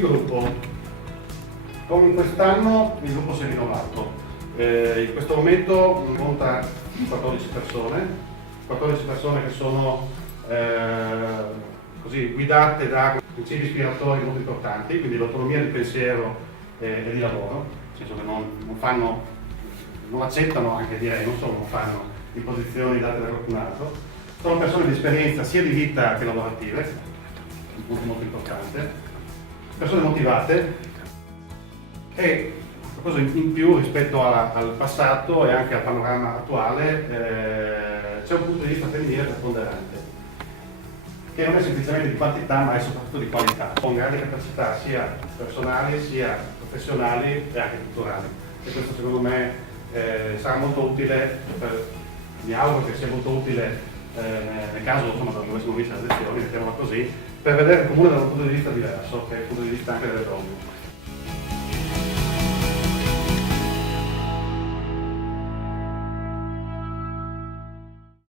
Il gruppo, come quest'anno il gruppo si è rinnovato. In questo momento conta 14 persone che sono così guidate da principi ispiratori molto importanti, quindi l'autonomia di pensiero e di lavoro, nel senso che non accettano, anche direi, non solo non fanno imposizioni date da qualcun altro. Sono persone di esperienza sia di vita che lavorative, un punto molto importante, persone motivate e qualcosa in più rispetto al passato e anche al panorama attuale, c'è un punto di vista femminile preponderante, che non è semplicemente di quantità ma è soprattutto di qualità, con grandi capacità sia personali sia professionali e anche culturali. E questo secondo me sarà molto utile, mi auguro che sia molto utile nel caso insomma, dovessimo vincere le elezioni, mettiamola così, per vedere il comune da un punto di vista diverso, che è il punto di vista anche delle donne.